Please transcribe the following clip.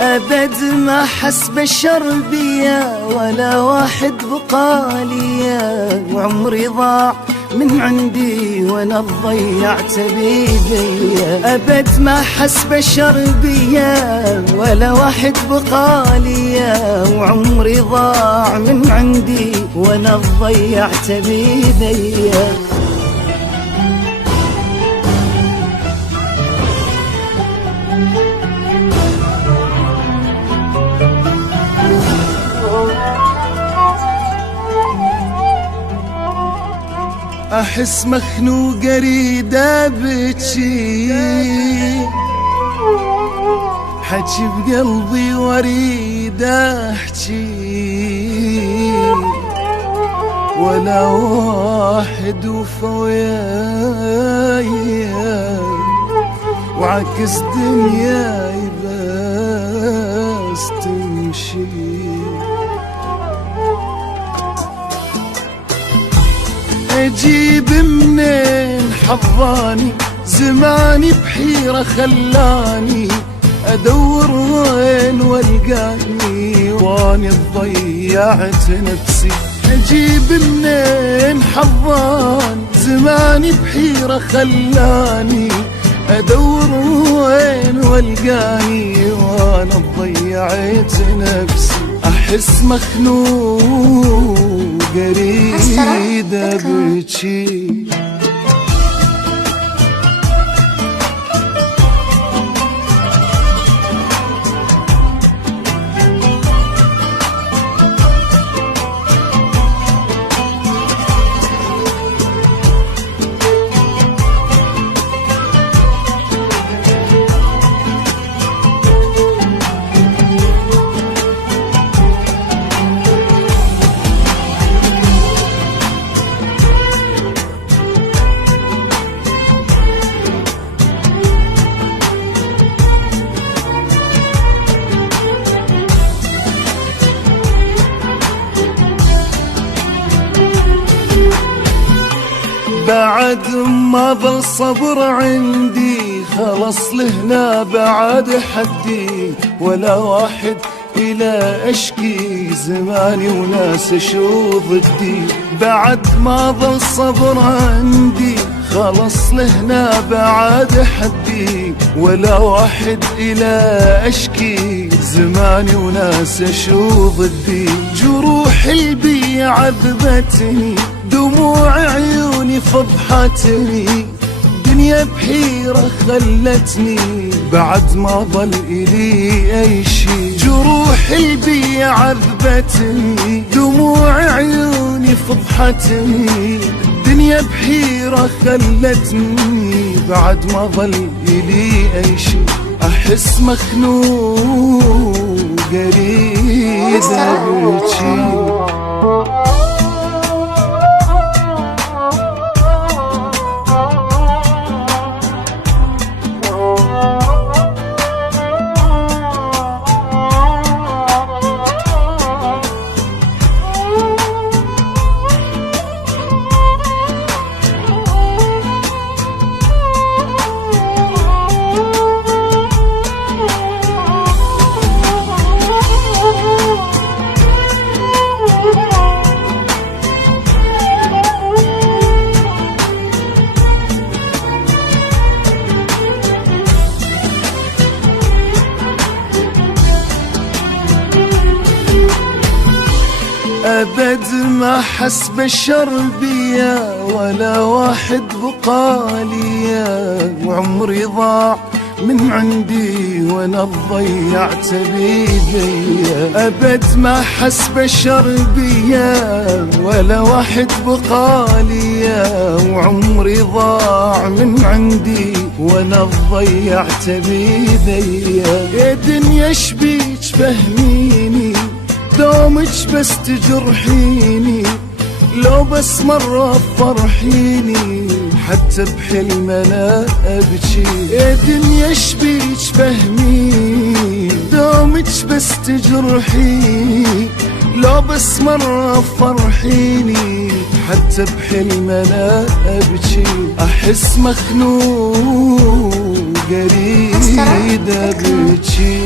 أبد ما حس بشر بيا ولا واحد بقاليا، وعمري ضاع من عندي وانا ضيعت بيديا. أبد ما حس بشر بيا ولا واحد بقاليا، وعمري ضاع من عندي وانا ضيعت بيديا. أحس مخنوق أريد أبكي، حكي بقلبي وأريد أحكي، ولا واحد وفا وياي، وعكس دنياي بس تمشي. أجيب منين حظاني زماني بحيرة خلاني، أدور وين والقاني واني ضيعت نفسي. أجيب منين حظاني زماني بحيرة خلاني، أدور وين والقاني وانا ضيعت نفسي. أحس مخنوق أريد أبكي. بعد ما ظل صبر عندي، خلص لهنا بعد حدي، ولا واحد إلى أشكي، زماني وناس شو ضدي. بعد ما ظل صبر عندي، خلص لهنا بعد حدي، ولا واحد إلى أشكي، زماني وناس شو ضدي. جروح البي عذبتني، دموع عيوني فضحتني، دنيا بحيرة خلتني بعد ما ظل إلي أي شي. جروح البي عذبتني، دموع عيوني فضحتني، دنيا بحيرة خلتني بعد ما ظل إلي أي شي. أحس مخنوق أريد أبكي. أبد ما حس بشر بيا ولا واحد بقاليا، وعمري ضاع من عندي وانا ضيعت بيديا. أبد ما حس بشر بيا ولا واحد بقاليا، وعمري ضاع من عندي وانا ضيعت بيديا. يا دنيا شبيك فهميني، دومك بس تجرحيني، لو بس مرة تفرحيني، حتى بحلم انا ابكي. يا دنيا شبيك فهميني، دومك بس تجرحيني، لو بس مرة تفرحيني، حتى بحلم انا ابكي. احس مخنوق اريد ابكي.